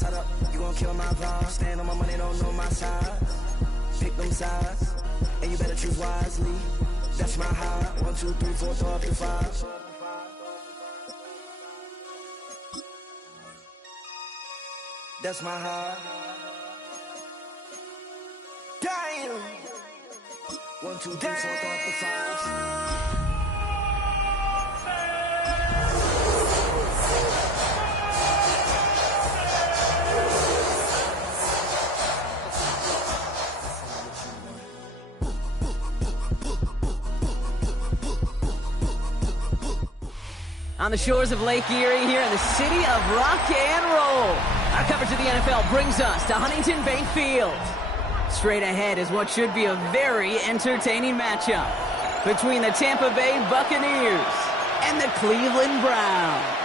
Side up, you gon' kill my vibe. Stand on my money, don't know my side. Pick them sides, and you better choose wisely. That's my high. 1, 2, 3, 4, throw up to 5. That's my high. Damn. 1, 2, 3, 4, throw up to 5. On the shores of Lake Erie here in the city of rock and roll. Our coverage of the NFL brings us to Huntington Bank Field. Straight ahead is what should be a very entertaining matchup between the Tampa Bay Buccaneers and the Cleveland Browns.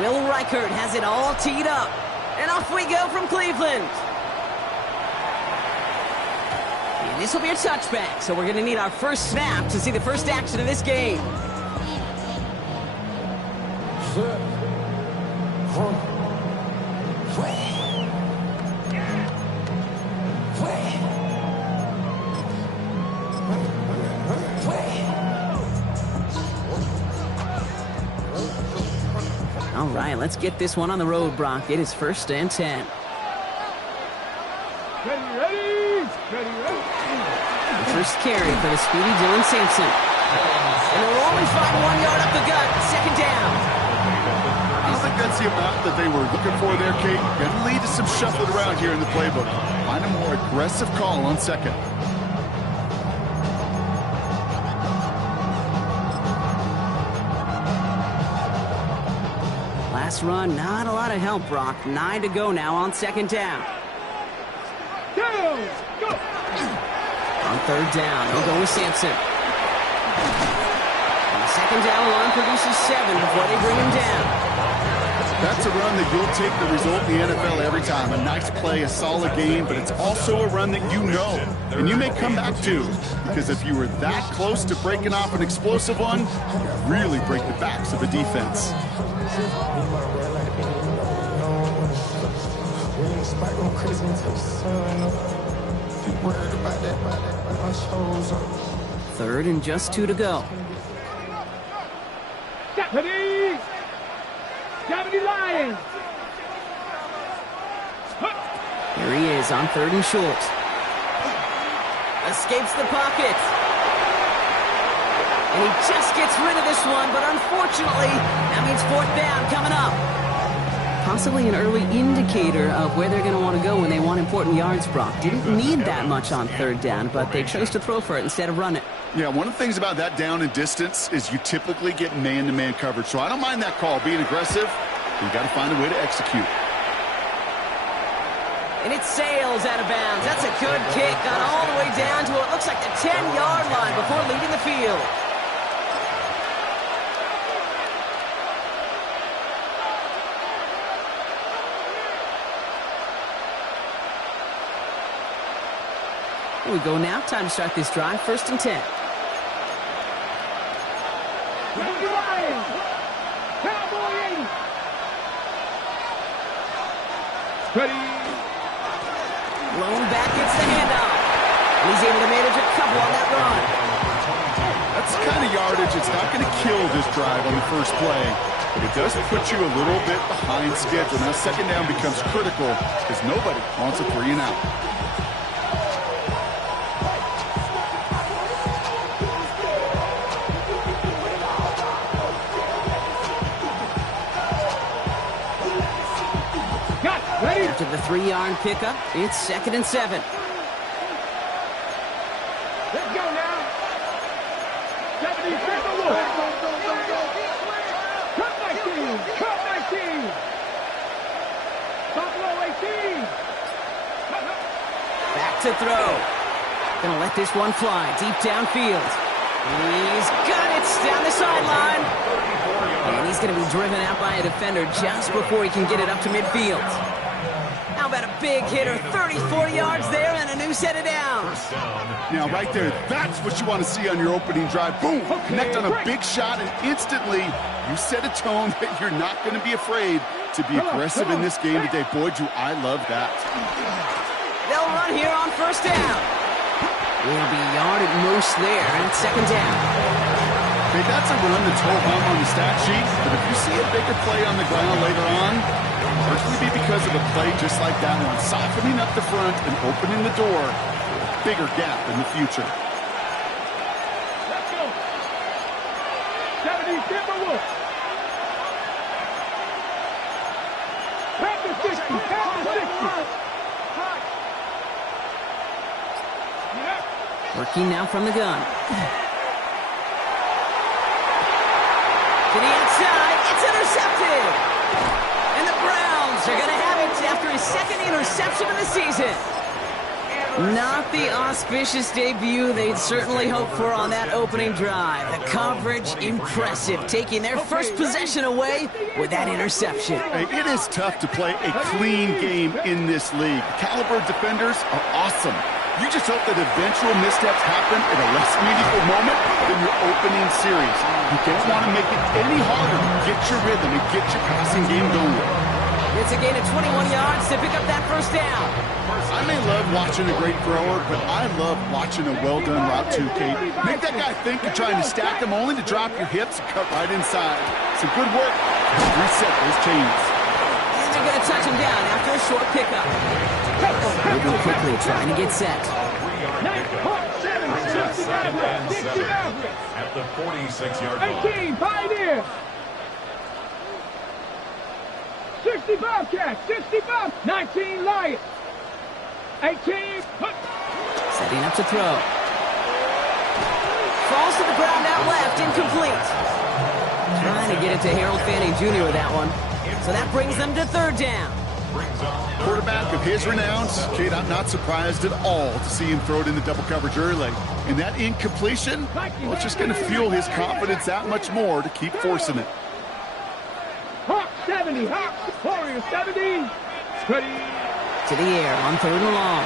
Will Reichert has it all teed up. And off we go from Cleveland. And this will be a touchback, so we're going to need our first snap to see the first action of this game. All right, let's get this one on the road, Brock. It is 1st and 10. Ready. The first carry for the speedy Dylan Sampson. And they'll only find 1 yard up the gut. 2nd down. I don't think that's the amount that they were looking for there, Kate. Going to lead to some shuffling around here in the playbook. Find a more aggressive call on 2nd. Last run, not a lot of help, Brock. 9 to go now on 2nd down. Go! On 3rd down, he'll go with Sampson. And the 2nd down line produces 7 before they bring him down. That's a run that you'll take the result in the NFL every time. A nice play, a solid game, but it's also a run that you know, and you may come back to. Because if you were that close to breaking off an explosive one, you really break the backs of the defense. Third and just 2 to go. Deputy Lions. Here he is on 3rd and short. Escapes the pocket. And he just gets rid of this one, but unfortunately, that means 4th down coming up. Possibly an early indicator of where they're going to want to go when they want important yards, Brock. Didn't need that much on 3rd down, but they chose to throw for it instead of run it. Yeah, one of the things about that down and distance is you typically get man-to-man coverage. So I don't mind that call, being aggressive. You got to find a way to execute. And it sails out of bounds. That's a good kick. Got all the way down to what looks like the 10-yard line before leaving the field. Here we go now. Time to start this drive. 1st and 10. Ready. Blown back, gets the handoff. And he's able to manage a couple on that run. That's the kind of yardage it's not going to kill this drive on the first play, but it does put you a little bit behind schedule. Now 2nd down becomes critical because nobody wants a 3 and out. After the 3-yard pickup, it's 2nd and 7. Let's go now. 70, Cut 19. Buffalo 18. Back to throw. Gonna let this one fly deep downfield. He's down the sideline. And he's going to be driven out by a defender just before he can get it up to midfield. How about a big hitter, 30-40 yards there, and a new set of downs. Now, right there, that's what you want to see on your opening drive. Boom! Connect on a big shot, and instantly you set a tone that you're not going to be afraid to be aggressive in this game today. Boy, do I love that. They'll run here on first down. Will be a yard at most there, and it's second down. Okay, that's a run that's whole hum on the stat sheet, but if you see a bigger play on the ground later on, largely be because of a play just like that one, softening up the front and opening the door for a bigger gap in the future. Let's go. 70 Timberwolves. Back to 60. Back to 60. Working now from the gun. To the outside, it's intercepted. And the Browns are going to have it after his second interception of the season. Not the auspicious debut they'd certainly hoped for on that opening drive. The coverage, impressive, taking their first possession away with that interception. Hey, it is tough to play a clean game in this league. Caliber defenders are awesome. You just hope that eventual missteps happen at a less meaningful moment than your opening series. You don't want to make it any harder to get your rhythm and get your passing game going. It's a gain of 21 yards to pick up that first down. I may love watching a great thrower, but I love watching a well-done route too, Kate. Make that guy think you're trying to stack him only to drop your hips and cut right inside. Some good work. Reset those chains. And they're going to touch him down after a short pickup. Moving quickly, trying to get set. At the 46-yard line. 18, Pioneer. 65 Cats, 65. 19, Lions. 18, Setting up to throw. Falls to the ground out left, incomplete. Trying to get it to Harold Fanning Jr. with that one. So that brings them to third down. Quarterback of his renowns, Kate, I'm not surprised at all to see him throw it in the double coverage early. And that incompletion, well, it's just going to fuel his confidence that much more to keep forcing it. Hawk 70, Hawk Warrior 70. Ready. To the air on third and long.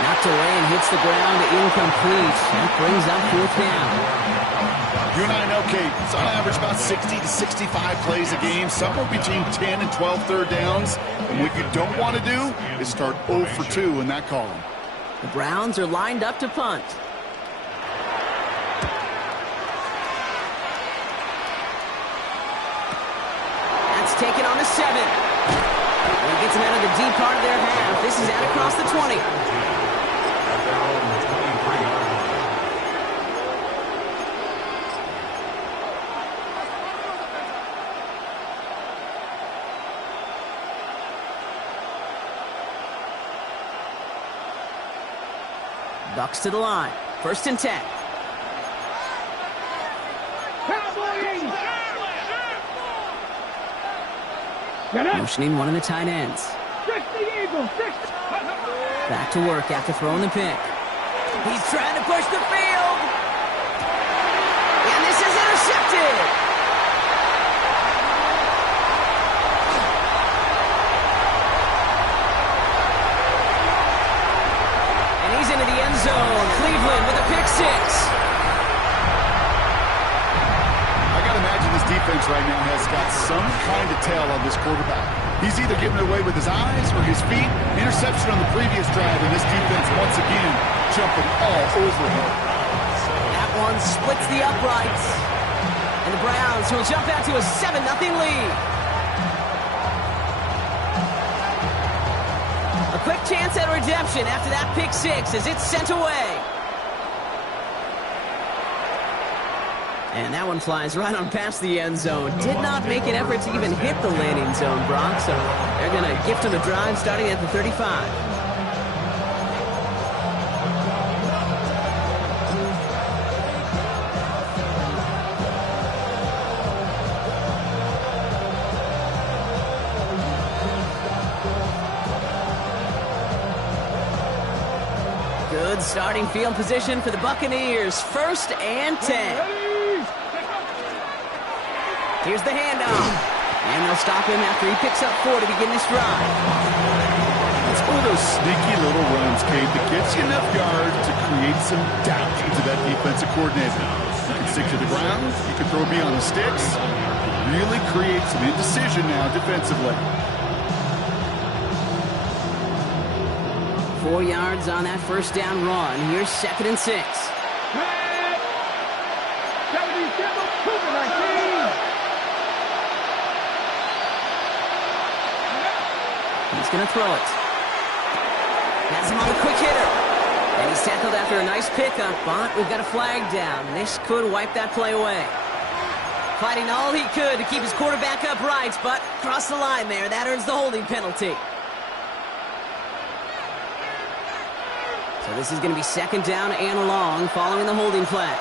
Knocked away and hits the ground, incomplete. That brings up fourth down. You and I know, Kate, it's on average about 60 to 65 plays a game, somewhere between 10 and 12 third downs. And what you don't want to do is start 0 for 2 in that column. The Browns are lined up to punt. That's taken on the 7. And he gets him out of the deep part of their half. This is out across the 20. At their own 23-yard line. Bucks to the line. First and 10. Motioning one of the tight ends. Back to work after throwing the pick. He's trying to push the field. And this is intercepted. And he's into the end zone. Cleveland with a pick six. I got to imagine this defense right now has got some kind of tell on this quarterback. He's either giving it away with his eyes or his feet. Interception on the previous drive, and this defense once again jumping all over him. That one splits the uprights. And the Browns will jump out to a 7-0 lead. A quick chance at redemption after that pick six as it's sent away. And that one flies right on past the end zone. Did not make an effort to even hit the landing zone, Brock. So they're going to gift him a drive starting at the 35. Good Good starting field position for the Buccaneers. 1st and 10. Here's the handoff. And they'll stop him after he picks up 4 to begin this drive. It's one of those sneaky little runs, Cade, that gets you enough yards to create some doubt into that defensive coordinator. You can stick to the ground. You can throw beyond the sticks. Really create some indecision now defensively. 4 yards on that 1st down run. Here's 2nd and 6. He's going to throw it. Has him on the quick hitter. And he's tackled after a nice pickup, but we've got a flag down. This could wipe that play away. Fighting all he could to keep his quarterback upright, but crossed the line there. That earns the holding penalty. So this is going to be 2nd down and long following the holding flag.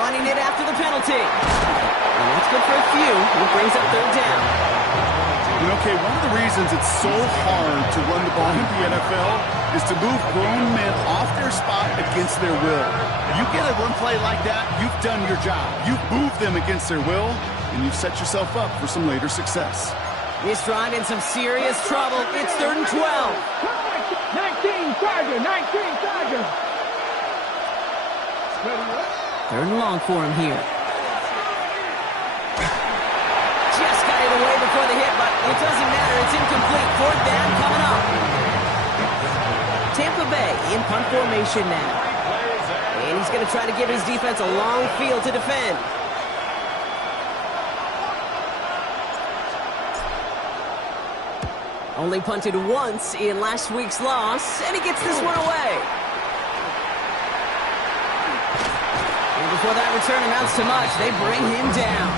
Running it after the penalty. And that's good for a few. It brings up 3rd down. You know, Kay, one of the reasons it's so hard to run the ball in the NFL is to move grown men off their spot against their will. You get a run play like that, you've done your job. You've moved them against their will, and you've set yourself up for some later success. This drive in some serious trouble. It's 3rd and 12. 19 Charger, 19 Charger. 3rd and long for him here. Just got it away before the hit, but it doesn't matter. It's incomplete. 4th down coming up. Tampa Bay in punt formation now. And he's going to try to give his defense a long field to defend. Only punted once in last week's loss, and he gets this one away. And before that return amounts to much, they bring him down.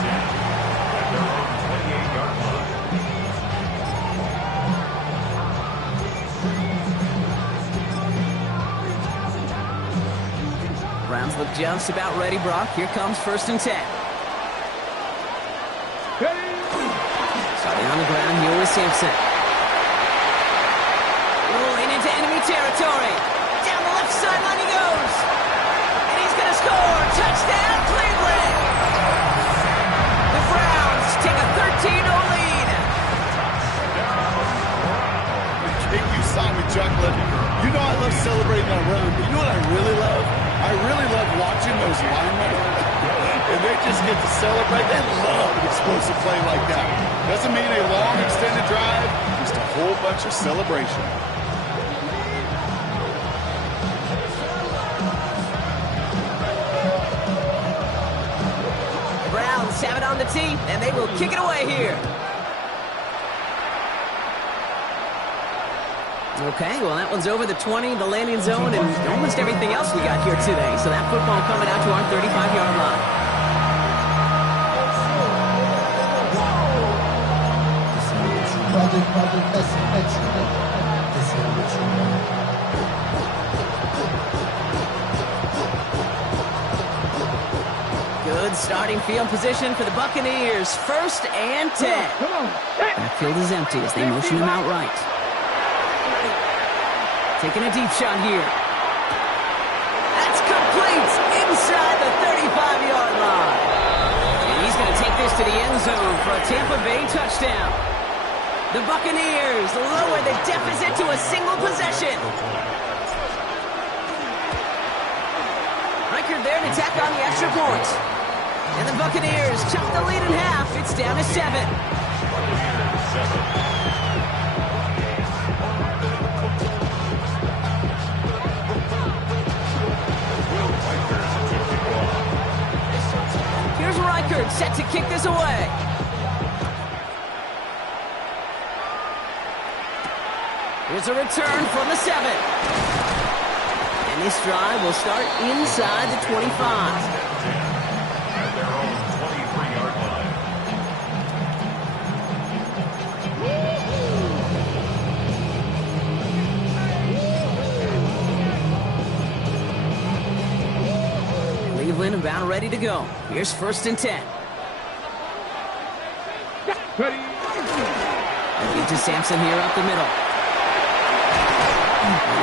Browns look just about ready, Brock. Here comes 1st and 10. Starting on the ground here with Sampson. Rolling into enemy territory. Down the left sideline he goes. And he's going to score. Touchdown, Cleveland. The Browns take a 13-0 lead. You saw me chuckling. You know I love celebrating that run, but you know what I really love? I really love watching those linemen. And they just get to celebrate. They love an explosive play like that. Doesn't mean a long, extended drive, just a whole bunch of celebration. The Browns have it on the tee, and they will kick it away here. Okay, well, that one's over the 20, the landing zone, and almost everything else we got here today. So that football coming out to our 35-yard line. Good starting field position for the Buccaneers. 1st and 10. Backfield is empty as they motion him out right. Taking a deep shot here. That's complete inside the 35-yard line. And he's going to take this to the end zone for a Tampa Bay touchdown. The Buccaneers lower the deficit to a single possession. Reichard there to tack on the extra point. And the Buccaneers chop the lead in half. It's down to 7. Here's Reichard set to kick this away. Here's a return from the 7. And this drive will start inside the 25. At their own 23-yard line. Cleveland about ready to go. Here's 1st and 10. Ready. Into Sampson here up the middle.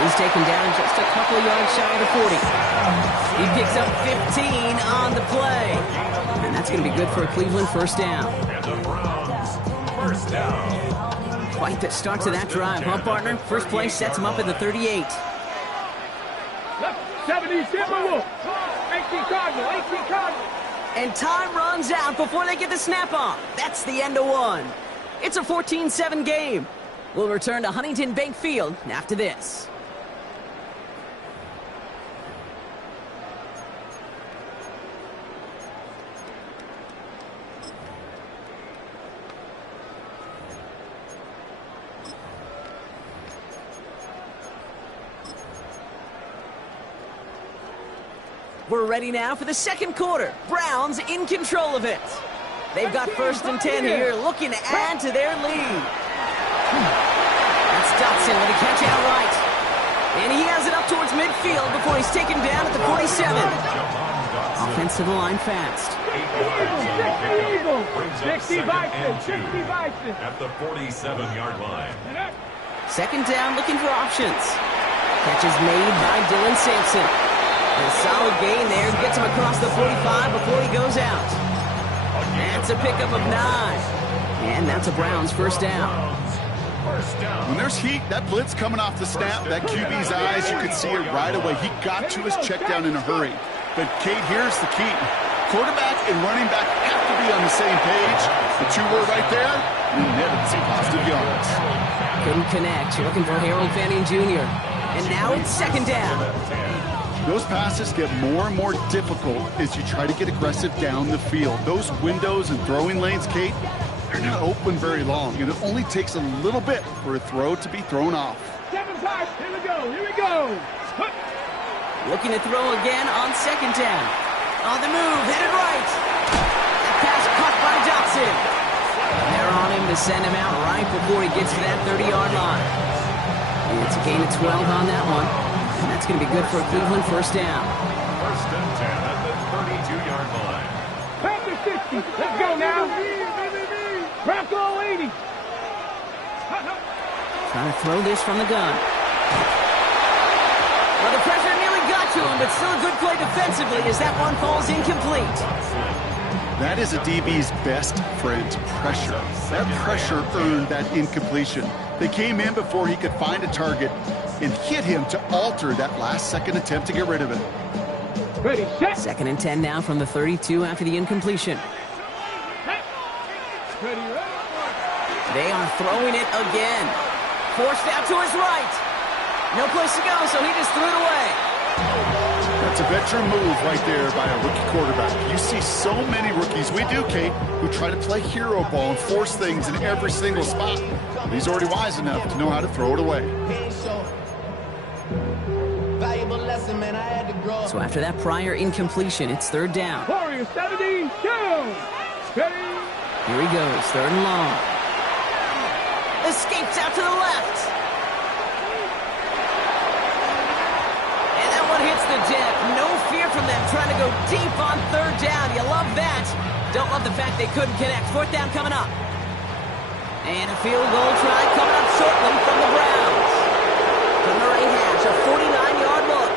He's taken down just a couple yards shy of the 40. He picks up 15 on the play. And that's going to be good for a Cleveland first down. And the Browns, first down. Quite the start to that drive, huh, partner? First play sets him up at the 38. 70, Timberwolf. 18 Cardinal, 18 Cardinal. And time runs out before they get the snap off. That's the end of one. It's a 14-7 game. We'll return to Huntington Bank Field after this. We're ready now for the second quarter. Browns in control of it. They've got 1st and 10 here, looking to add to their lead. That's Dotson with a catch outright. And he has it up towards midfield before he's taken down at the 47. Offense to the line fast. 60 Bison. At the 47-yard line. Second down, looking for options. Catch is made by Dylan Sampson. A solid gain there, gets him across the 45 before he goes out. That's a pickup of 9. And that's a Browns first down. When there's heat, that blitz coming off the snap, that QB's eyes, you could see it right away. He got to his check down in a hurry. But, Kate, here's the key. Quarterback and running back have to be on the same page. The two were right there, and he netted some positive yards. Couldn't connect. You're looking for Harold Fanning Jr. And now it's second down. Those passes get more and more difficult as you try to get aggressive down the field. Those windows and throwing lanes, Kate, they're not open very long, and it only takes a little bit for a throw to be thrown off. 7 times. Here we go. Looking to throw again on second down. On the move, headed right. That pass caught by Dotson. They're on him to send him out right before he gets to that 30-yard line. And it's a gain of 12 on that one. And that's going to be good for a Cleveland first down. 1st and 10 at the 32-yard line. Panther 60. Let's go now. Bronco 80. Trying to throw this from the gun. Well, the pressure nearly got to him, but still a good play defensively as that one falls incomplete. That is a DB's best friend, pressure. That pressure earned that incompletion. They came in before he could find a target and hit him to alter that last-second attempt to get rid of it. Ready, set. 2nd and 10 now from the 32 after the incompletion. Ready, ready. They are throwing it again. Forced out to his right. No place to go, so he just threw it away. That's a veteran move right there by a rookie quarterback. You see so many rookies, we do, Kate, who try to play hero ball and force things in every single spot. But he's already wise enough to know how to throw it away. So after that prior incompletion, it's 3rd down. Warriors 70, down. Ready. Here he goes, 3rd and long. Escapes out to the left. And that one hits the deck. No fear from them trying to go deep on 3rd down. You love that. Don't love the fact they couldn't connect. 4th down coming up. And a field goal try coming up shortly from the Browns. From the right hash, a 49-yard look.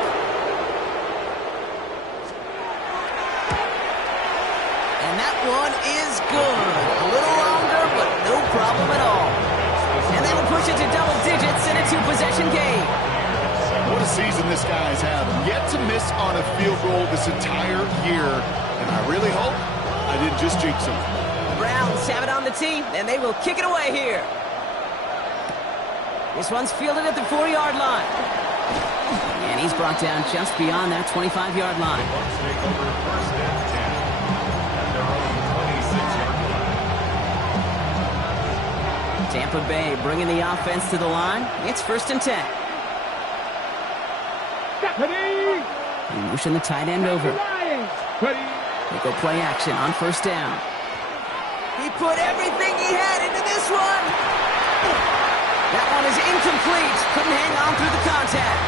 And that one is good. A little longer, but no problem at all. And they will push it to double digits in a 2-possession game. What a season this guy's had. Yet to miss on a field goal this entire year. And I really hope I didn't just jinx him. The Browns have it on the tee, and they will kick it away here. This one's fielded at the 4-yard line. And he's brought down just beyond that 25-yard line. Bucks take over 1st and 10 at their own 26-yard line. Tampa Bay bringing the offense to the line. It's 1st and 10. Ready. He motion the tight end over. Ready. They go play action on 1st down. He put everything he had into this one. That one is incomplete. Couldn't hang on through the contact.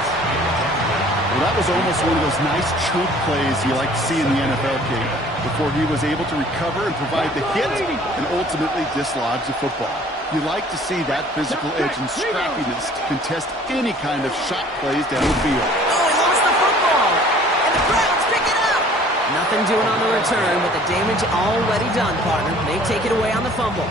That was almost one of those nice chunk plays you like to see in the NFL game before he was able to recover and provide the hit and ultimately dislodge the football. You like to see that physical edge and scrappiness to contest any kind of shot plays down the field. Oh, he lost the football. And the Browns pick it up. Nothing doing on the return, but the damage already done, partner. They take it away on the fumble.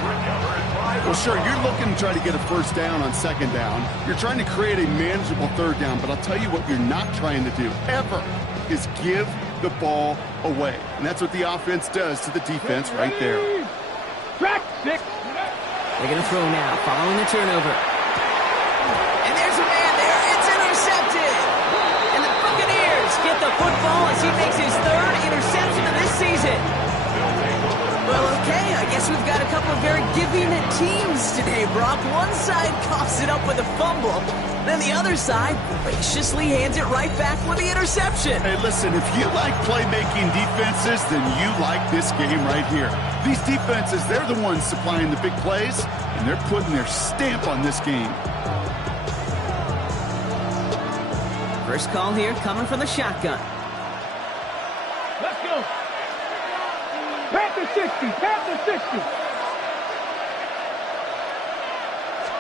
Well, sure, you're looking to try to get a first down on second down. You're trying to create a manageable third down, but I'll tell you what you're not trying to do, ever, is give the ball away. And that's what the offense does to the defense right there. Track 6. They're going to throw now, following the turnover. And there's a man there. It's intercepted. And the Buccaneers get the football as he makes his third interception of this season. Well, okay, I guess we've got a couple of very giving teams today, Brock. One side coughs it up with a fumble, then the other side graciously hands it right back with the interception. Hey, listen, if you like playmaking defenses, then you like this game right here. These defenses, they're the ones supplying the big plays, and they're putting their stamp on this game. First call here coming from the shotgun. Let's go. Panther 60. Panther 60.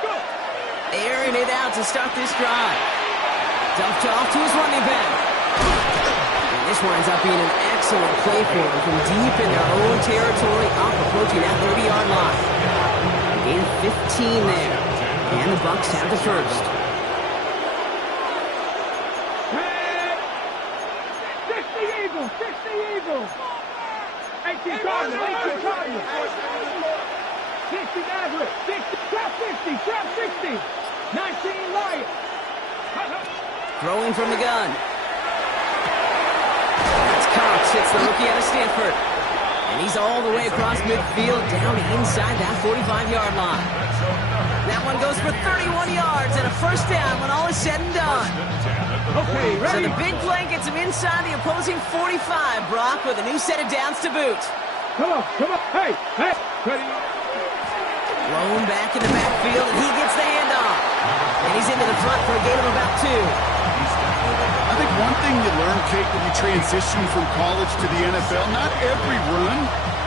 Go. Airing it out to start this drive. Dumped off to his running back. And this winds up being an excellent play for him from deep in their own territory, up approaching that 30-yard line. Gain 15 there. And the Bucs have the first. 60 Eagles. 60 Eagles. 18 Cardinals. 18 Cardinals. 60 Maverick. 60. Trap 60. Trap 60. 19 Lions. Throwing from the gun. That's Cox. Hits the rookie out of Stanford. And he's all the way across midfield down inside that 45-yard line. That one goes for 31 yards and a first down when all is said and done. Okay, So ready? the big play gets him inside the opposing 45, Brock, with a new set of downs to boot. Come on, come on. Hey, hey. Ready? Blown back in the backfield, and he gets the handoff. And he's into the front for a gain of about 2. I think one thing you learn, Kate, when you transition from college to the NFL, not every run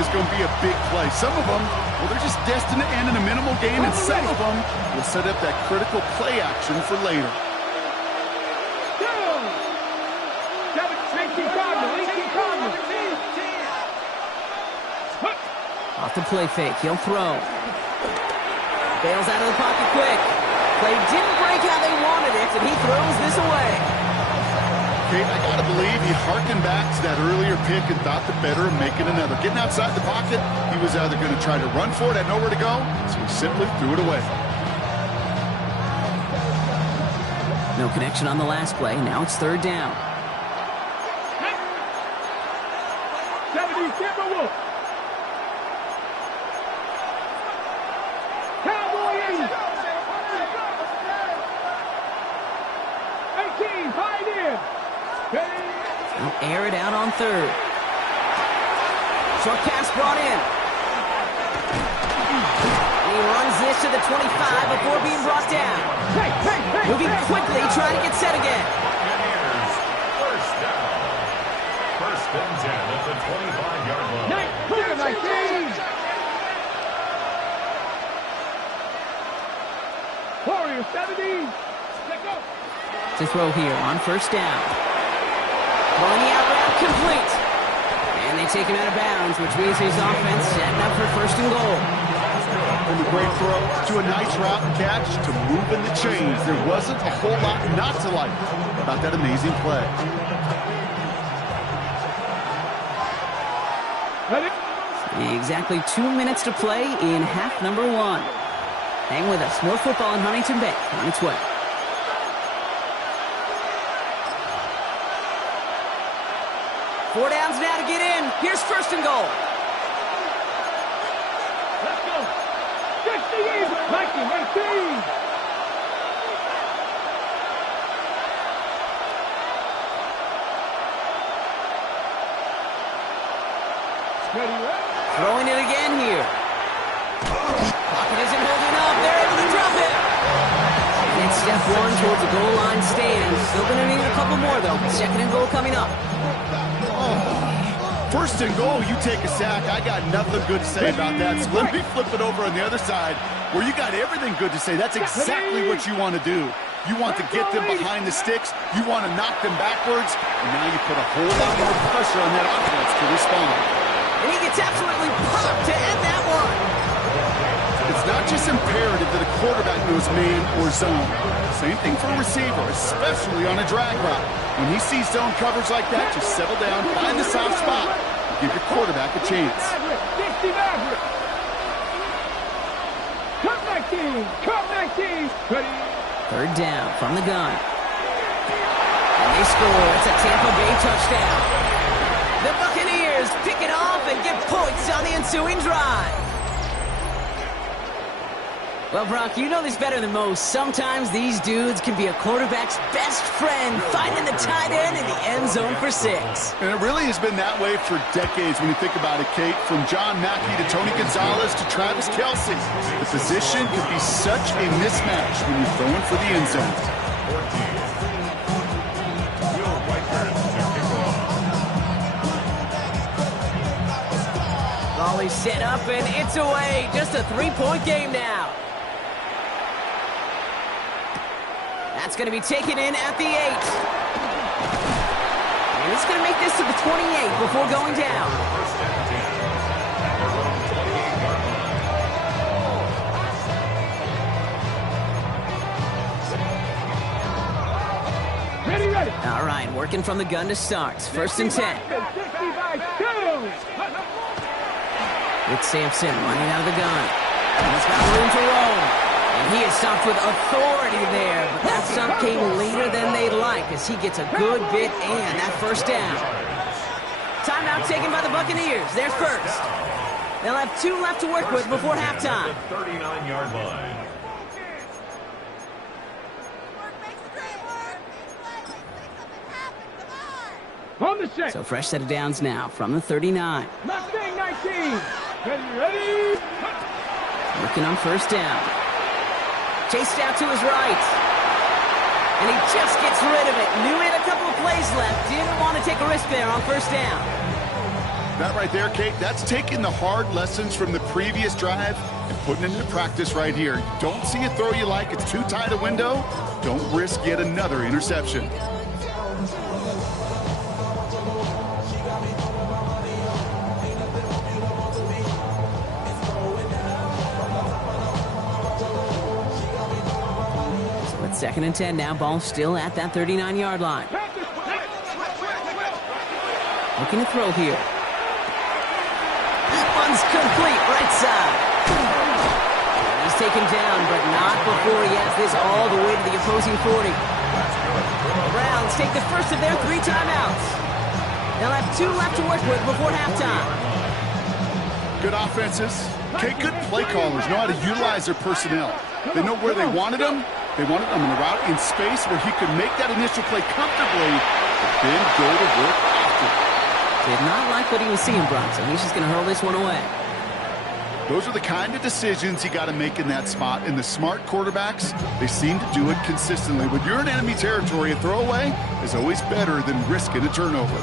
is going to be a big play. Some of them, well, they're just destined to end in a minimal gain, and some of them will set up that critical play action for later. 18 Cardinals. 18 Cardinals. Off the play fake, he'll throw. Bails out of the pocket quick. Play didn't break how they wanted it, and he throws this away. Kate, I got to believe he harkened back to that earlier pick and thought the better of making another. Getting outside the pocket, he was either going to try to run for it, had nowhere to go, so he simply threw it away. No connection on the last play. Now it's third down. 70 Timberwolves. Cowboy 80. 18, Pioneer. They'll air it out on third. Short pass brought in. He runs this to the 25 before being brought down. Moving quickly, trying to get set again. First down. First and 10 at the 25-yard line. 19. Warriors 70. Let's go. To throw here on first down. Throwing the out route complete. And they take him out of bounds, which means his offense setting up for first and goal. From a great throw to a nice route and catch to moving the chains. There wasn't a whole lot not to like about that amazing play. Ready? Exactly 2 minutes to play in half number 1. Hang with us. More football in Huntington Bay on its way. Four downs now to get in. Here's first and goal. Let's go. 60 Eagles. 19. Throwing it again here. Pocket isn't holding up. They're able to drop it. And it's step 1 one towards the goal line stand. Still going to need a couple more, though. Second and goal coming up. First and goal, you take a sack. I got nothing good to say about that. So let me flip it over on the other side where you got everything good to say. That's exactly what you want to do. You want to get them behind the sticks. You want to knock them backwards. And now you put a whole lot more pressure on that offense to respond. And he gets absolutely popped to end that one. It's not just imperative that a quarterback knows man or zone. Same thing for a receiver, especially on a drag route. When he sees zone coverage like that, just settle down, find the soft spot, and give your quarterback a chance. Cut 19! Cut 19! Third down from the gun. And they score. It's a Tampa Bay touchdown. The Buccaneers pick it off and get points on the ensuing drive. Well, Brock, you know this better than most. Sometimes these dudes can be a quarterback's best friend, finding the tight end in the end zone for 6. And it really has been that way for decades when you think about it, Kate. From John Mackey to Tony Gonzalez to Travis Kelce. The position can be such a mismatch when you're throwing for the end zone. Volley set up and it's away. Just a 3-point game now. That's going to be taken in at the 8. And he's going to make this to the 28 before going down. Ready. All right, working from the gun to start. First and 10. It's Sampson running out of the gun. And he's got room to roam. And he is stopped with authority there, but that stop came later than they'd like as he gets a good bit and that first down. Timeout taken by the Buccaneers. They're first. They'll have 2 left to work with before halftime. 39-yard line. On the set. So fresh set of downs now from the 39. Mustang 19. Ready. Working on first down. Chased out to his right. And he just gets rid of it. Knew he had a couple of plays left. Didn't want to take a risk there on first down. That right there, Kate, that's taking the hard lessons from the previous drive and putting it into practice right here. Don't see a throw you like. It's too tight a window. Don't risk yet another interception. Second and 10 now. Ball still at that 39-yard line. Looking to throw here. That one's complete. Right side. And he's taken down, but not before he has this all the way to the opposing 40. Browns take the first of their 3 timeouts. They'll have 2 left to work with before halftime. Good offenses. Kate, good play callers know how to utilize their personnel. They know where they wanted them. They wanted him in a route in space where he could make that initial play comfortably, but then go to work after. Did not like what he was seeing, Bronson. He's just going to hurl this one away. Those are the kind of decisions you got to make in that spot. And the smart quarterbacks, they seem to do it consistently. When you're in enemy territory, a throwaway is always better than risking a turnover.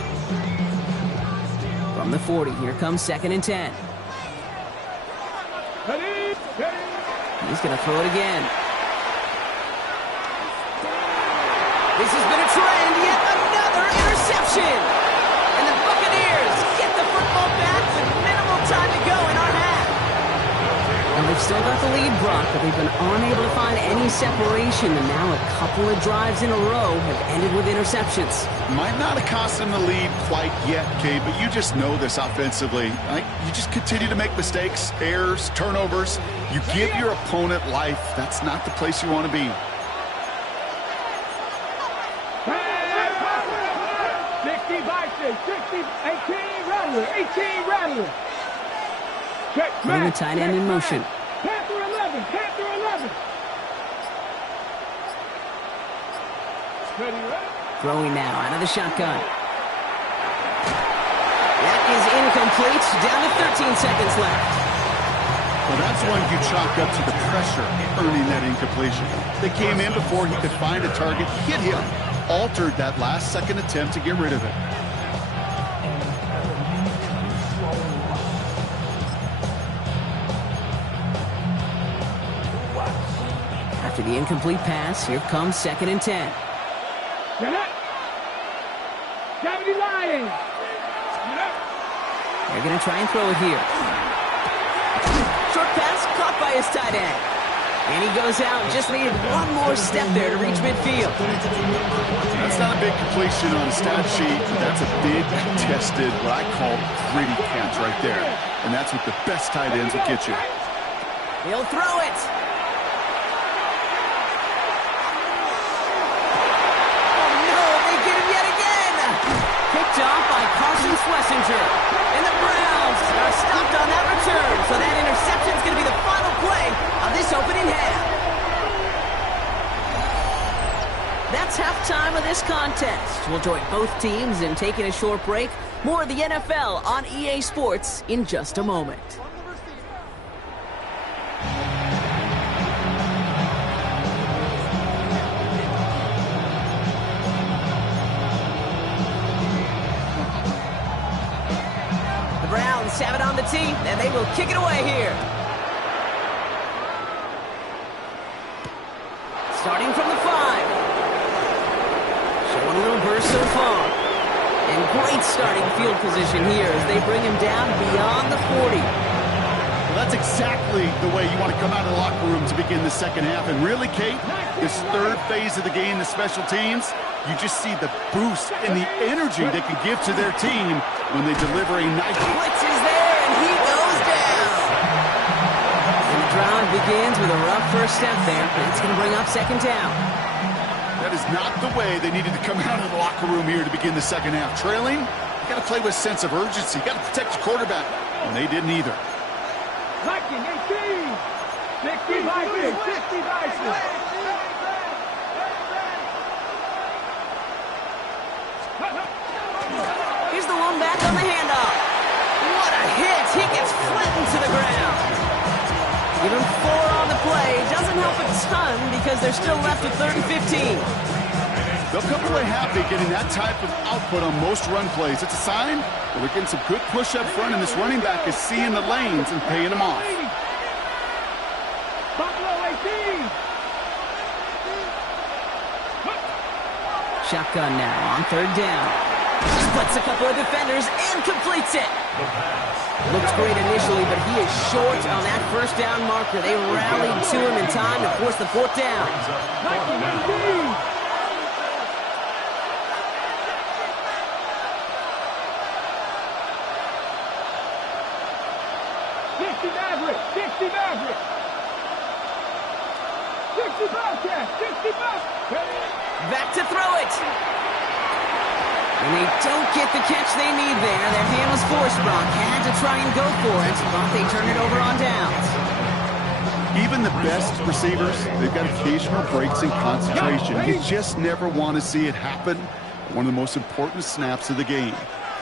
From the 40, here comes second and 10. He's going to throw it again. This has been a trend, yet another interception. And the Buccaneers get the football back with minimal time to go in our half. And they've still got the lead, Brock, but they've been unable to find any separation. And now a couple of drives in a row have ended with interceptions. Might not have cost them the lead quite yet, Kate, but you just know this offensively. You just continue to make mistakes, errors, turnovers. You give your opponent life. That's not the place you want to be. 18 Rattler. Putting the tight end in motion. Panther 11. Throwing now out of the shotgun. That is incomplete. Down to 13 seconds left. Well, that's one you chalk up to the pressure earning that incompletion. They came in before he could find a target, hit him, altered that last-second attempt to get rid of it. After the incomplete pass, here comes 2nd and 10. They're going to try and throw it here. Short pass caught by his tight end. And he goes out and just needed one more step there to reach midfield. That's not a big completion on a stat sheet. That's a big contested, what I call gritty catch right there. And that's what the best tight ends will get you. He'll throw it. Picked off by Carson Schlesinger. And the Browns are stopped on that return. So that interception is going to be the final play of this opening half. That's halftime of this contest. We'll join both teams in taking a short break. More of the NFL on EA Sports in just a moment. Have it on the tee, and they will kick it away here. Starting from the 5. Showing a little burst so far. And great starting field position here as they bring him down beyond the 40. Well, that's exactly the way you want to come out of the locker room to begin the second half. And really, Kate, this third phase of the game, the special teams, you just see the boost and the energy they can give to their team when they deliver a nice blitz is there, and he goes down. And the drive begins with a rough first step there. It's going to bring up 2nd down. That is not the way they needed to come out of the locker room here to begin the second half. Trailing, you got to play with a sense of urgency. You got to protect your quarterback, and they didn't either. 60. Here's the one back on the handoff. What a hit. He gets flattened to the ground. Give him 4 on the play. Doesn't help a ton because they're still left with 3rd and 15. They'll come away happy getting that type of output on most run plays. It's a sign that they're getting some good push up front, and this running back is seeing the lanes and paying them off. Shotgun now on 3rd down. Splits a couple of defenders and completes it. Looks great initially, but he is short on that 1st down marker. They rallied to him in time to force the 4th down. Back to throw it. And they don't get the catch they need there. Their hand was forced. Brock had to try and go for it, but they turn it over on downs. Even the best receivers, they've got occasional breaks in concentration. You just never want to see it happen. One of the most important snaps of the game.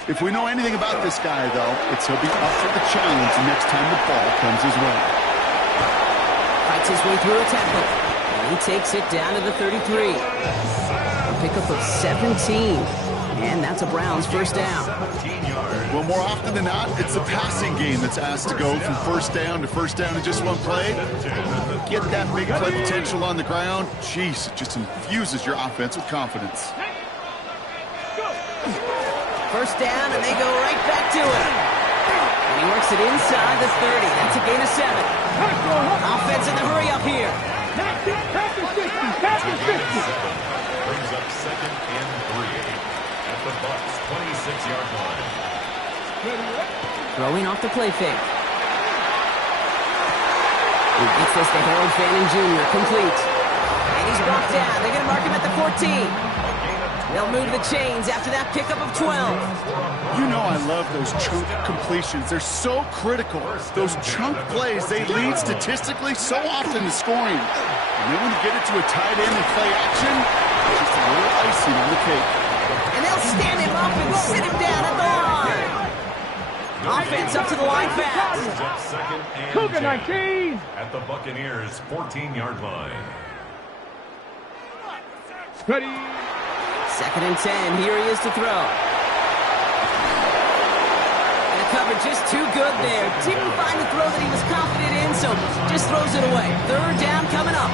If we know anything about this guy, though, it's he'll be up for the challenge next time the ball comes his way. Fights his way through a tackle. And he takes it down to the 33. A pickup of 17. And that's a Browns 1st down. Well, more often than not, it's the passing game that's asked to go from 1st down to 1st down in just one play. Get that big play potential on the ground. Jeez, it just infuses your offense with confidence. 1st down, and they go right back to it. And he works it inside the 30. That's a gain of 7. Offense in the hurry up here. Brings up 2nd and 3 at the Bucs 26-yard line. Throwing off the play fake. He gets this to Harold Fanning Jr. complete. And he's brought down. They're going to mark him at the 14. They'll move the chains after that pickup of 12. You know I love those chunk completions. They're so critical. Those chunk plays, they lead statistically so often to scoring. And then when you get it to a tight end and play action, just a little icing on the cake. And they'll stand him up and sit him down at the line. Offense up to the line fast. Brings up second and Cougar 10 19. at the Buccaneers' 14-yard line. Ready. Second and 10. Here he is to throw. And the cover just too good there. Didn't find the throw that he was confident in, so just throws it away. Third down coming up.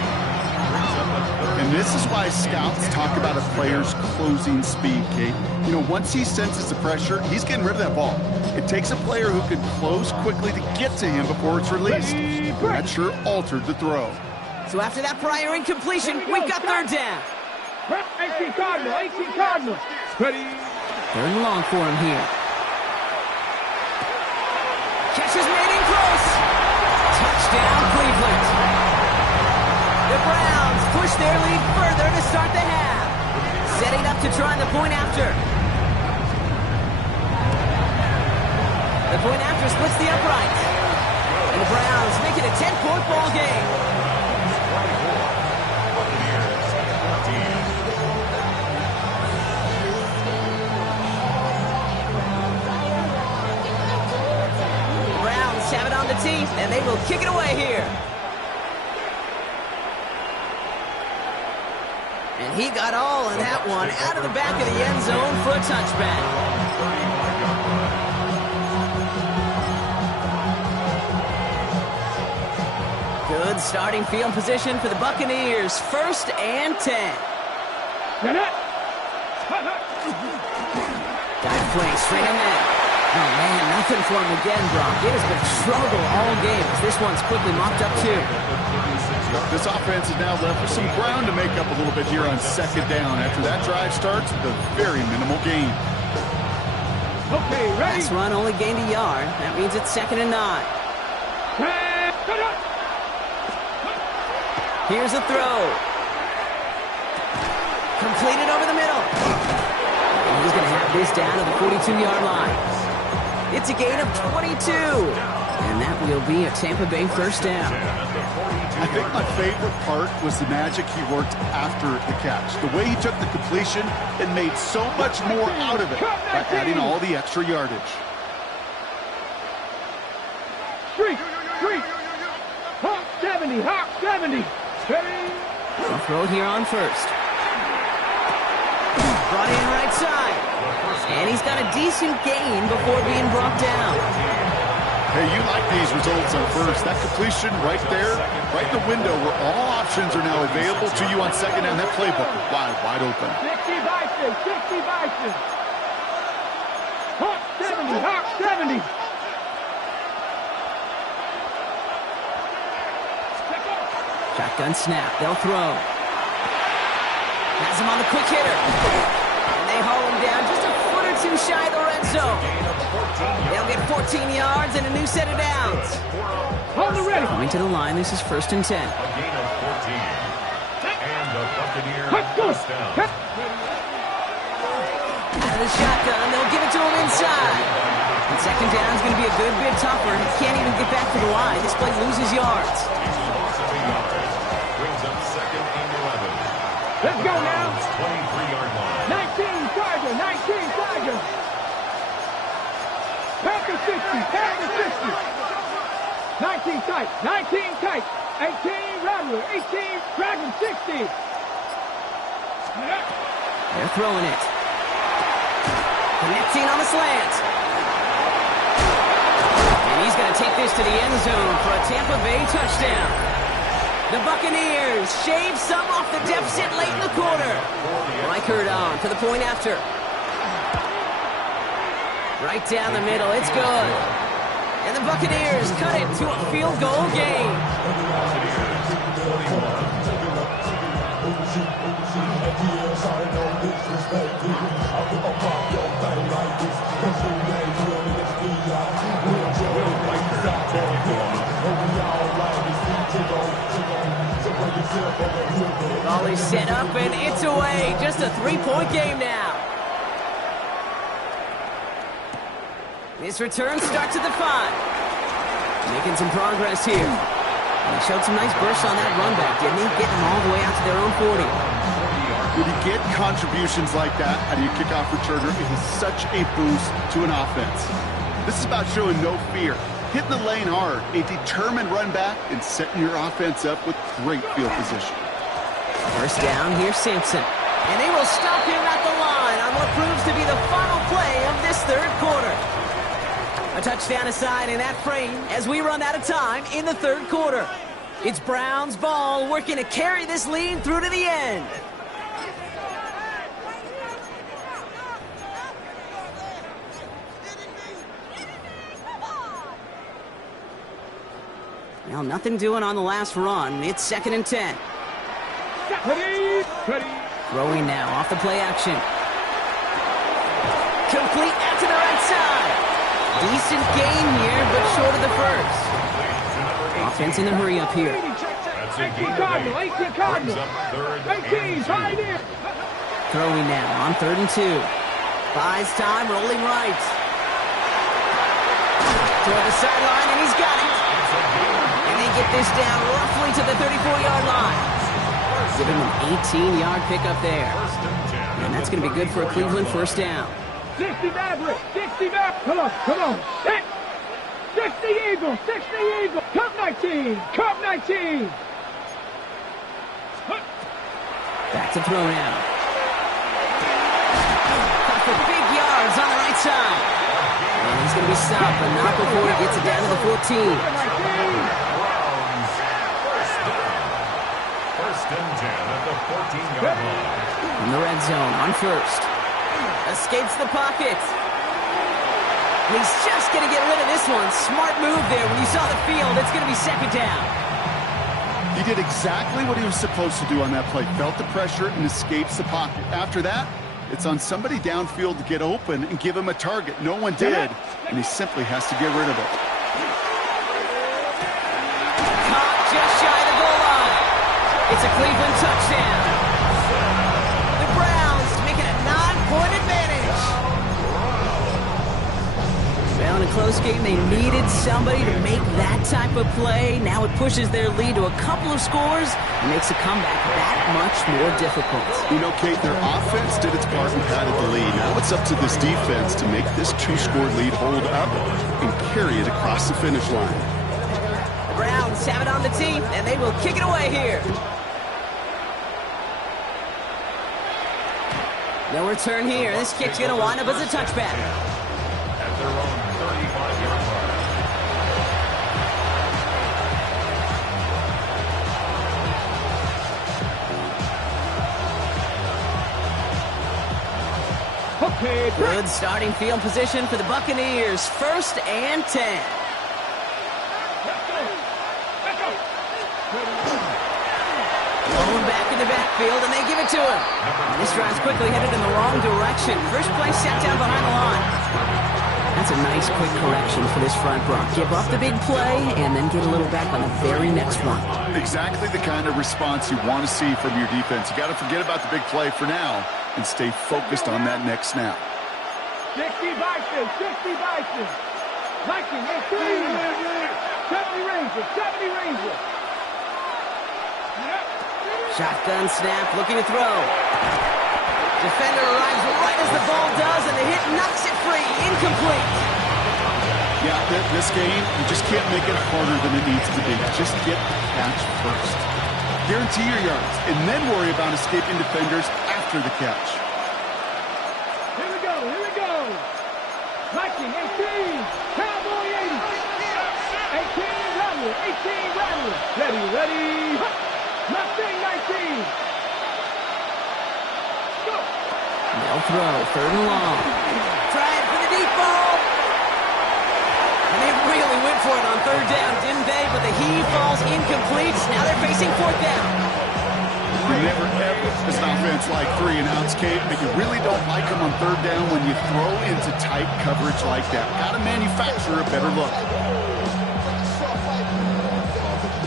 And this is why scouts talk about a player's closing speed, Kate. You know, once he senses the pressure, he's getting rid of that ball. It takes a player who can close quickly to get to him before it's released. That sure altered the throw. So after that prior incompletion, we've got third down. 18 Cardinal, 18 Cardinal. Ready. Third and long for him here. Catch is made in close. Touchdown, Cleveland. The Browns push their lead further to start the half. Setting up to try the point after. The point after splits the uprights. And the Browns make it a 10-point ball game. The Browns have it on the tee, and they will kick it away here. And he got all of that one out of the back of the end zone for a touchback. Good starting field position for the Buccaneers. First and 10. Got play straight in there. Oh, man, nothing for him again, Brock. It has been a struggle all game as this one's quickly mopped up, too. This offense is now left with some ground to make up a little bit here on second down. After that drive starts with a very minimal gain. Okay, ready. Last run only gained a yard. That means it's second and 9. Here's a throw. Completed over the middle. And he's going to have this down to the 42-yard line. It's a gain of 22. And that will be a Tampa Bay first down. I think my favorite part was the magic he worked after the catch. The way he took the completion and made so much more out of it by adding all the extra yardage. Street. Hawk 70, Hawk 70. Ready. They'll throw it here on first. Brought in right side. And he's got a decent gain before being brought down. Hey, you like these results on first. That completion right there, right in the window where all options are now available to you on second down. That playbook is wide open. 60 Bison. Hawk 70. Shotgun snap. They'll throw. Has him on the quick hitter. And they haul him down just a foot or two shy of the red zone. They'll get 14 yards and a new set of downs. On the ready. Coming to the line, this is first and 10. A gain of 14. And the Buccaneers first down. Out of the shotgun, they'll give it to him inside. And second down is going to be a good bit tougher. He can't even get back to the line. This play loses yards. Brings up second and 11. Let's go now. 23-yard line. 19 Tiger. Panther 60. 19 tight. 18 Rattler. 18 Dragon 60. They're throwing it. Connecting on the slant. And he's going to take this to the end zone for a Tampa Bay touchdown. The Buccaneers shave some off the deficit late in the quarter. Reichert on for the point after. Right down the middle. It's good. And the Buccaneers cut it to a field goal game. Ball is set up and it's away. Just a 3-point game now. This return starts at the 5. Making some progress here. And he showed some nice bursts on that run back, didn't he? Getting them all the way out to their own 40. When you get contributions like that out of your kickoff returner, it is such a boost to an offense. This is about showing no fear, hitting the lane hard, a determined run back, and setting your offense up with great field position. First down, here's Simpson. And they will stop him at the line on what proves to be the final play of this third quarter. A touchdown aside in that frame as we run out of time in the third quarter. It's Browns ball working to carry this lead through to the end. Well, nothing doing on the last run. It's 2nd and 10. Throwing now off the play action. Complete out to the right side. Decent gain here, but short of the first. Offense in the hurry up here. Throwing now on 3rd and 2. Buys time, rolling right. Toward the sideline, and he's got it. And they get this down roughly to the 34-yard line. Give him an 18-yard pickup there. And that's going to be good for a Cleveland first down. 60 Maverick, 60 Maverick. Come on. 60 Eagles, 60 Eagles. Cup 19, Cup 19. Back to throw now. Got for big yards on the right side. And he's going to be stopped, but not before he gets it down to the 14. First and 10 at the 14-yard line. In the red zone on first. Escapes the pocket. He's just going to get rid of this one. Smart move there. When you saw the field, it's going to be 2nd down. He did exactly what he was supposed to do on that play. Felt the pressure and escapes the pocket. After that, it's on somebody downfield to get open and give him a target. No one did, and he simply has to get rid of it. Caught just shy of the goal line. It's a Cleveland touchdown. The Browns making a 9-point advantage. Well, in a close game, they needed somebody to make that type of play. Now it pushes their lead to a couple of scores and makes a comeback that much more difficult. You know, Kate, their offense did its part and padded the lead. Now it's up to this defense to make this 2-score lead hold up and carry it across the finish line. The Browns have it on the team, and they will kick it away here. No return here. This kick's going to wind up as a touchback. At their own 35-yard line. Good starting field position for the Buccaneers. 1st and 10. Going back in the backfield, and they give it to him. And this drive's quickly headed in the wrong direction. First play set down behind the line. That's a nice quick correction for this front row. Give up the big play and then get a little back on the very next one. Exactly the kind of response you want to see from your defense. You got to forget about the big play for now and stay focused on that next snap. 60 Vikings, 60 Vikings. Viking, 70 Rangers, 70 Rangers. Shotgun snap, looking to throw. Defender arrives right as the ball does, and the hit knocks it free. Incomplete. Yeah, this game, you just can't make it harder than it needs to be. Just get the catch first. Guarantee your yards, and then worry about escaping defenders after the catch. Here we go. Viking, 18. Cowboy, 80. 18, Rattler. 18, Rattler. Ready. Mustang, 19. Go. They'll throw, 3rd and long. Trying for the deep ball. And they really went for it on 3rd down, didn't they? But the heave falls incomplete. Now they're facing 4th down. You never ever, as an offense, like 3 and outs, Kate, but you really don't like them on 3rd down when you throw into tight coverage like that. Got to manufacture a better look.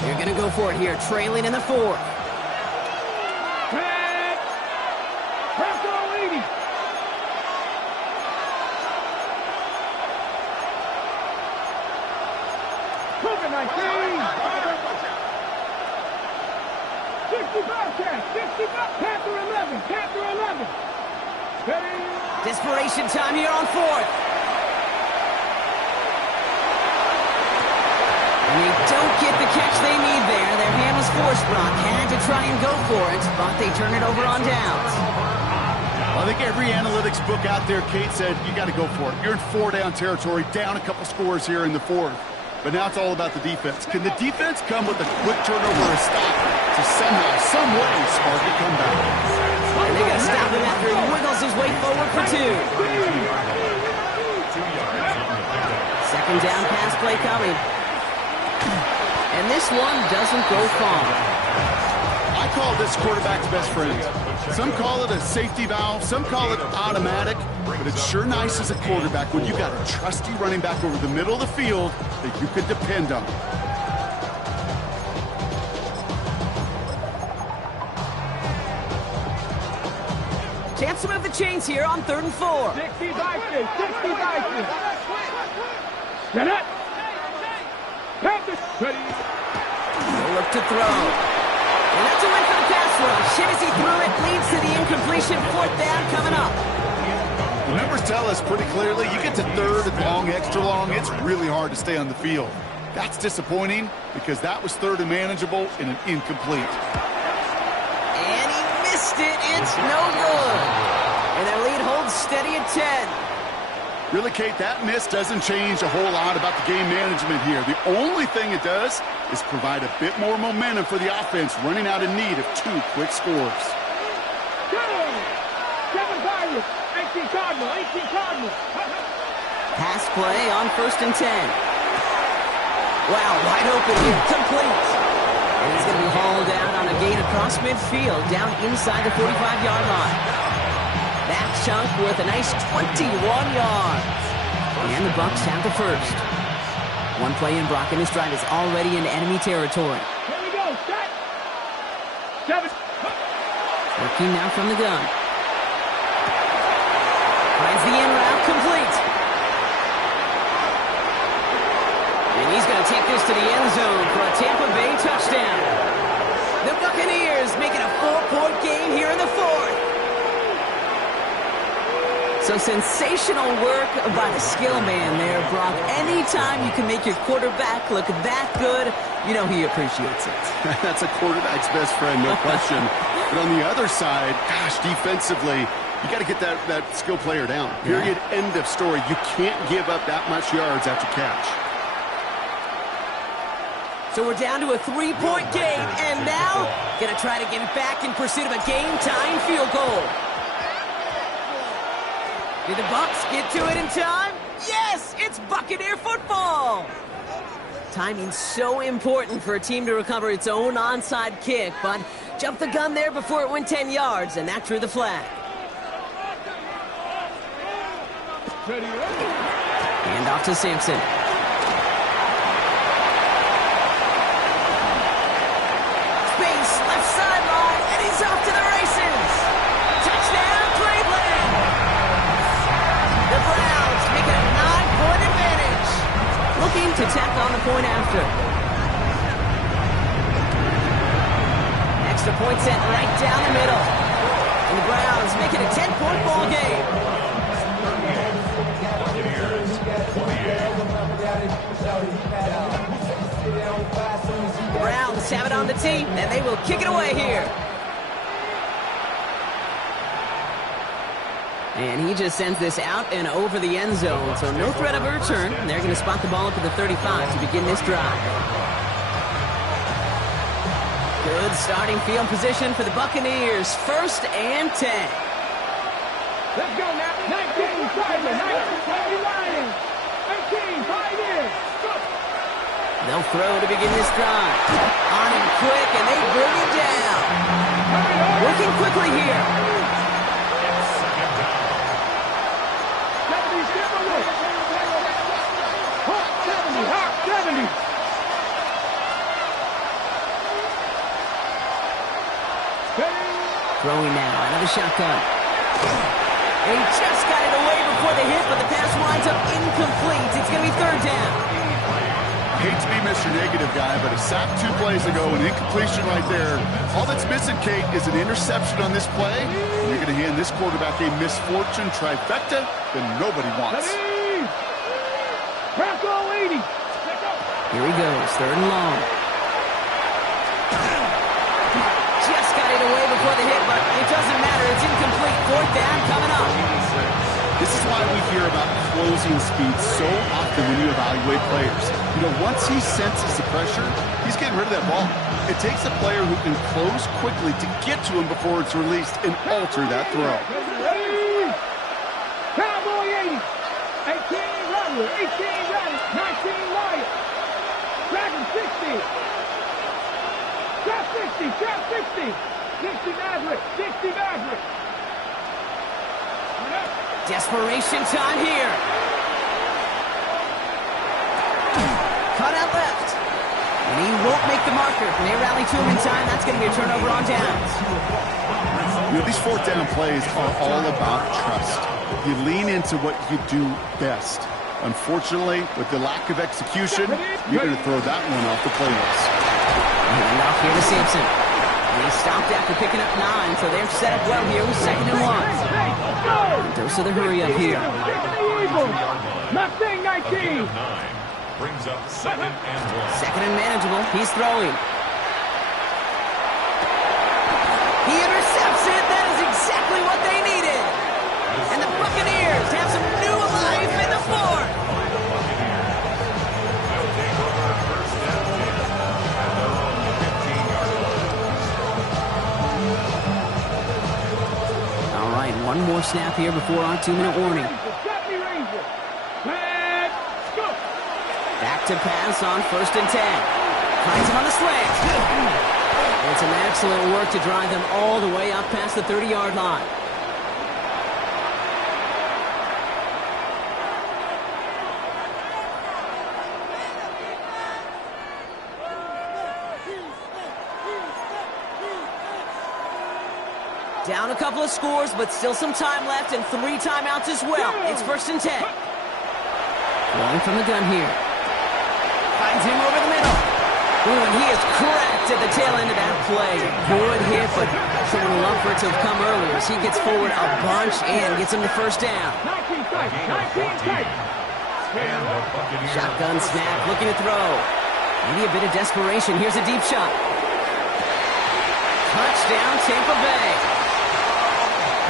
They're going to go for it here, trailing in the 4th. Desperation time here on 4th. And they don't get the catch they need there. Their hand was forced. Brock had to try and go for it, but they turn it over on downs. I think every analytics book out there, Kate, said you got to go for it. You're in 4-down territory, down a couple scores here in the fourth. But now it's all about the defense. Can the defense come with a quick turnover or a stop to somehow, some way, spark a comeback? And they got to stop him after he wiggles his way forward for 2. Second down pass play coming. And this one doesn't go far. I call this quarterback's best friend. Some call it a safety valve, some call it automatic, but it's sure nice as a quarterback when you got a trusty running back over the middle of the field that you can depend on. Chance to move the chains here on 3rd and 4. 60 Vikings, 60 Vikings. Get it. Panthers ready. They'll look to throw. And that's a win for the pass rush. Hit as he threw it, leads to the incompletion. 4th down coming up. The numbers tell us pretty clearly, you get to 3rd and long, extra long, it's really hard to stay on the field. That's disappointing because that was 3rd and manageable and an incomplete. And he missed it. It's no good. And their lead holds steady at 10. Really, Kate, that miss doesn't change a whole lot about the game management here. The only thing it does is provide a bit more momentum for the offense running out in need of 2 quick scores. Go! 7 Pirates, 18 Cardinal, 18 Cardinal. Pass play on 1st and 10. Wow, wide open here, complete. And he's going to be hauled out on a gain across midfield, down inside the 45-yard line. That chunk with a nice 21 yards. And the Bucs have the first. One play in, Brock in this drive is already in enemy territory. Here we go, set. 7. Working now from the gun. Finds the in route complete. And he's going to take this to the end zone for a Tampa Bay touchdown. The Buccaneers making a 4-point game here in the 4th. So sensational work by the skill man there, Brock. Anytime you can make your quarterback look that good, you know he appreciates it. That's a quarterback's best friend, no question. But on the other side, gosh, defensively, you got to get that skill player down. Period, end of story. You can't give up that much yards after catch. So we're down to a 3-point game, and now going to try to get it back in pursuit of a game-tying field goal. Did the Bucs get to it in time? Yes! It's Buccaneer football! Timing's so important for a team to recover its own onside kick, but jumped the gun there before it went 10 yards, and that drew the flag. And off to Sampson. Space, left sideline, and he's off to the races! Touchdown, Cleveland! The Browns make it a 9-point advantage. Looking to tack on the point after. Extra point set right down the middle. And the Browns make it a 10-point ball game. The Browns have it on the tee, and they will kick it away here. And he just sends this out and over the end zone, so no threat of a return. And they're going to spot the ball up at the 35 to begin this drive. Good starting field position for the Buccaneers. 1st and 10. Let's go now. 19, 5 Lions. 18, 5 in. They'll throw to begin this drive. On him quick, and they bring him down. Working quickly here. 70. Throwing now, another shotgun. And he just got it away before the hit, but the pass winds up incomplete. It's going to be 3rd down. Hate to be Mr. Negative guy, but a sack 2 plays ago, an incompletion right there. All that's missing, Kate, is an interception on this play. And you're going to hand this quarterback a misfortune trifecta that nobody wants. Bronco 80. Here he goes, 3rd and long. Just got it away before the hit, but it doesn't matter. It's incomplete. 4th down coming up. This is why we hear about closing speed so often when you evaluate players. You know, once he senses the pressure, he's getting rid of that ball. It takes a player who can close quickly to get to him before it's released and alter that throw. Cowboy 80. 18 Rattler. 18 Rattler. 19 Lion. Dragon 60. Trap 60. Trap 60. 60 Maverick. 60 Maverick. Desperation time here. Cut out left. And he won't make the marker. And they rally to him in time. That's going to be a turnover on downs. You know, these 4th down plays are all about trust. You lean into what you do best. Unfortunately, with the lack of execution, you're going to throw that one off the playlist. And off here to Sampson. And he stopped after picking up 9, so they're set up well here with 2nd and 1. Dose of the hurry up here. Mustang 19. Brings up 2nd and 1. 2nd and manageable. He's throwing. He intercepts it. That is exactly what they needed. And the Buccaneers have some new life in the 4th. All right, one more snap here before our 2-minute warning. Back to pass on 1st and 10. Finds him on the slant. And some excellent work to drive them all the way up past the 30-yard line. Down a couple of scores, but still some time left and 3 timeouts as well. It's 1st and 10. Rolling from the gun here. Finds him over the middle. Ooh, and he is cracked at the tail end of that play. Good hit, but someone would love for it to have come earlier as he gets forward a bunch and gets him the 1st down. 19 tight. 19 tight. Shotgun snap, looking to throw. Maybe a bit of desperation. Here's a deep shot. Touchdown, Tampa Bay.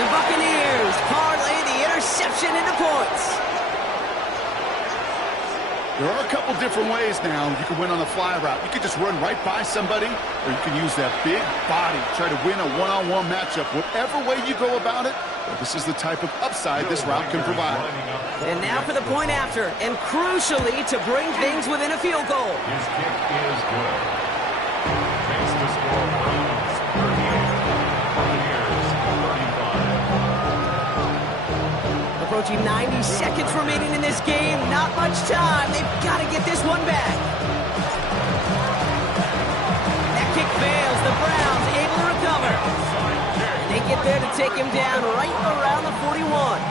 The Buccaneers parlay the interception into points. There are a couple different ways now. You can win on the fly route. You can just run right by somebody, or you can use that big body, try to win a one-on-one matchup. Whatever way you go about it, this is the type of upside this route can provide. And now for the point after, and crucially to bring things within a field goal. His kick is good. Makes the score Browns 38, Buccaneers 35. Approaching 90 seconds remaining in this game. Not much time. They've got to get this one back. That kick fails. The Browns able to recover. And they get there to take him down right around the 41.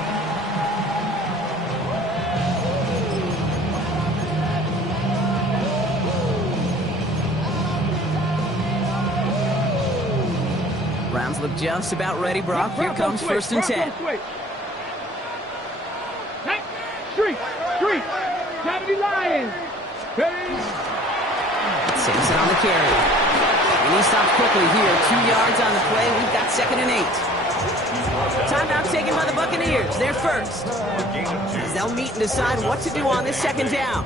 Browns look just about ready, Brock. Here comes 1st and 10. Street, 70 Lions. Sampson on the carry. And he stops quickly here. 2 yards on the play. We've got 2nd and 8. Timeout taken by the Buccaneers. They're first. As they'll meet and decide what to do on this 2nd down.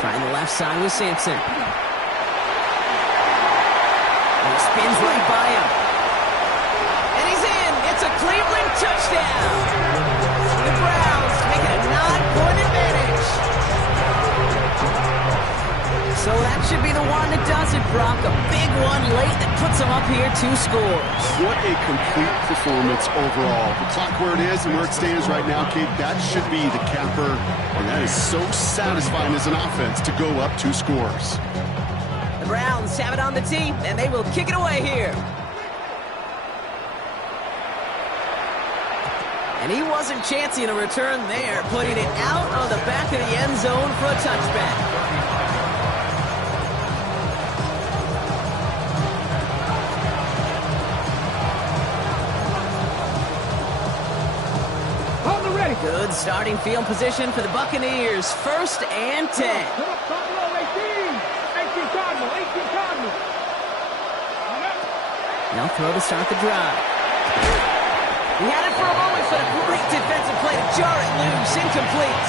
Trying the left side with Sampson. And he spins right by him. And he's in. It's a Cleveland touchdown. The Browns make it a 9-point advantage. So that should be the one that does it, Brock. A big one late that puts them up here 2 scores. What a complete performance overall. The clock where it is and where it stands right now, Kate, that should be the capper. And that is so satisfying as an offense to go up 2 scores. The Browns have it on the tee, and they will kick it away here. And he wasn't chancing a return there, putting it out on the back of the end zone for a touchback. Good starting field position for the Buccaneers. 1st and 10. Come up, Potw, 18. 18 Cardinal, 18 Cardinal. They'll throw to start the drive. He had it for a moment, but a great defensive play to jar it loose. Incomplete.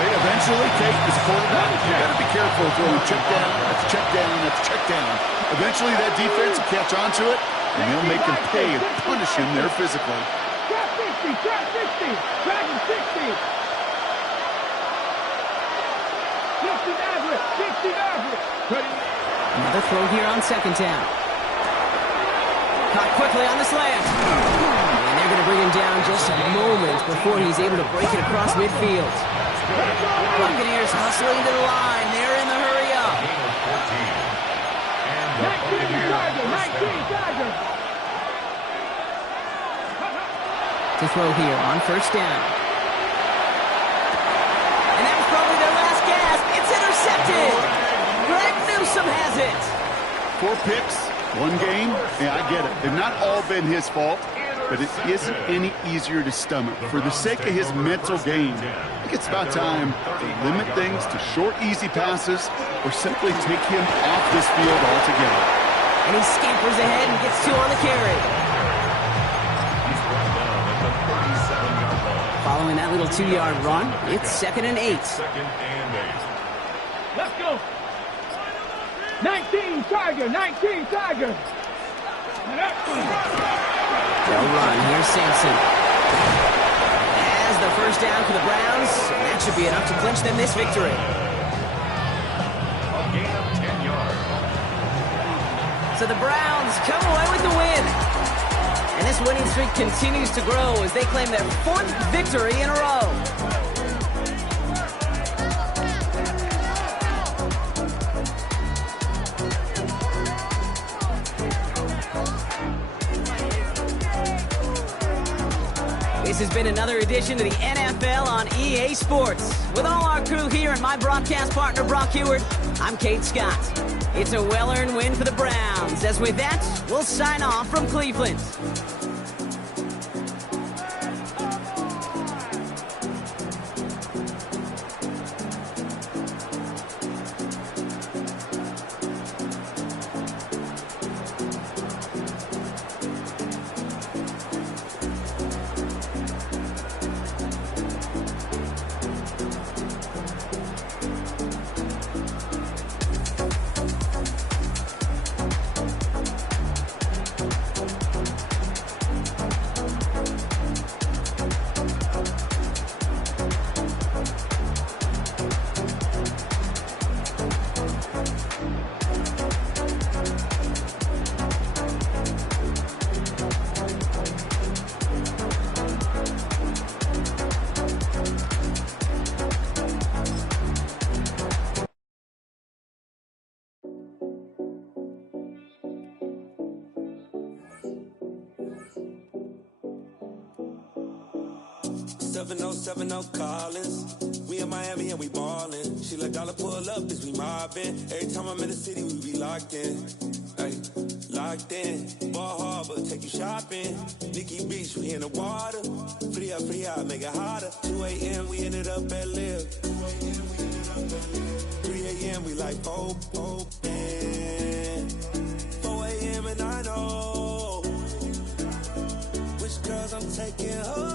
They eventually take this quarterback. You got to be careful throwing check down. That's check down. That's check down. Eventually that defense will catch on to it, and they'll make him pay and punish him there physically. Trap 50, trap 60, Dragon 60. 60 Maverick, 60 Maverick. Another throw here on 2nd down. Caught quickly on the slant. And they're going to bring him down just a moment before he's able to break it across midfield. Buccaneers hustling to the line. They're in the hurry up. 19 Tiger, 19 Tiger. To throw here on 1st down. And that was probably their last gasp. It's intercepted. Greg Newsome has it. 4 picks, 1 game. Yeah, I get it. They've not all been his fault, but it isn't any easier to stomach. For the sake of his mental game, I think it's about time to limit things to short, easy passes or simply take him off this field altogether. And he scampers ahead and gets 2 on the carry. Following that little 2-yard run, it's 2nd and 8. Let's go. 19 Tiger, 19 Tiger. They'll run. Here's Sampson. As the 1st down for the Browns, and that should be enough to clinch them this victory. A gain of 10 yards. So the Browns come away with the win. And this winning streak continues to grow as they claim their 4th victory in a row. This has been another edition of the NFL on EA Sports. With all our crew here and my broadcast partner, Brock Heward, I'm Kate Scott. It's a well-earned win for the Browns. As with that, we'll sign off from Cleveland. Collins. We in Miami and we ballin'. She let dollar pull up, bitch, we mobbin'. Every time I'm in the city, we be locked in. Ay, locked in. Ball Harbor, take you shopping. Nikki Beach, we in the water. Free up, make it hotter. 2 a.m., we ended up at Live. 3 a.m., we like Pope. 4 a.m. and I know which girls I'm taking home.